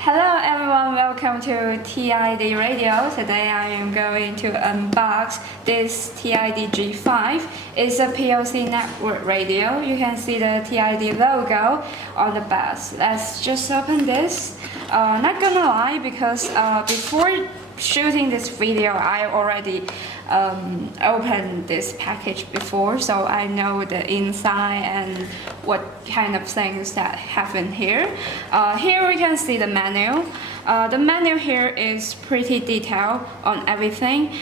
Hello everyone, welcome to TID Radio. Today I am going to unbox this TID G5. It's a PLC network radio. You can see the TID logo on the back. Let's just open this. Not gonna lie, because before shooting this video I already opened this package before, so I know the inside and what kind of things that happen here. Here we can see the menu. The menu here is pretty detailed on everything.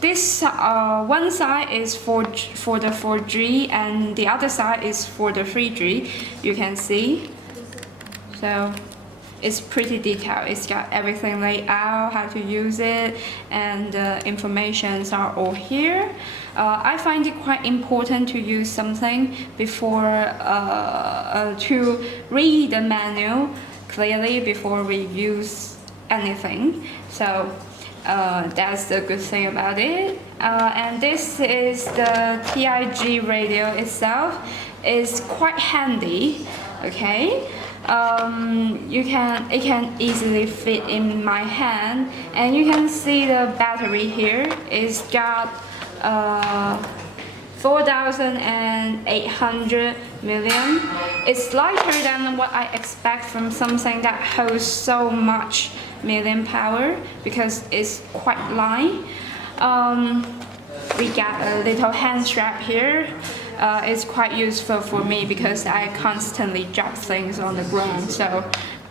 This one side is for the 4G and the other side is for the 3G. You can see. So it's pretty detailed. It's got everything laid out, how to use it, and the informations are all here. I find it quite important to use something before to read the menu clearly before we use anything. So that's the good thing about it. And this is the TID radio itself. It's quite handy. Okay. It can easily fit in my hand, and you can see the battery here. It's got 4,800 million. It's lighter than what I expect from something that holds so much million power because it's quite light. We got a little hand strap here. It's quite useful for me because I constantly drop things on the ground, so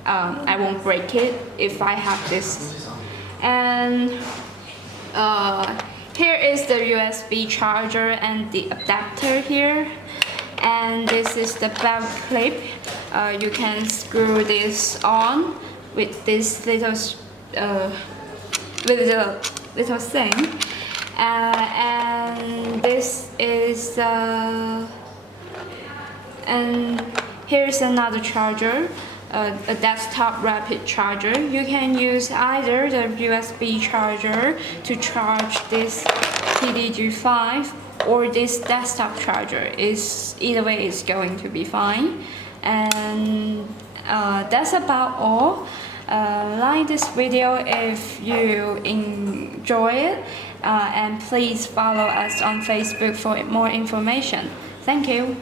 I won't break it if I have this. And here is the USB charger and the adapter here. And this is the belt clip. You can screw this on with this little thing. And this is and here's another charger, a desktop rapid charger. You can use either the USB charger to charge this TD-G5 or this desktop charger. Either way is going to be fine. And that's about all. Like this video if you enjoy it, and please follow us on Facebook for more information. Thank you.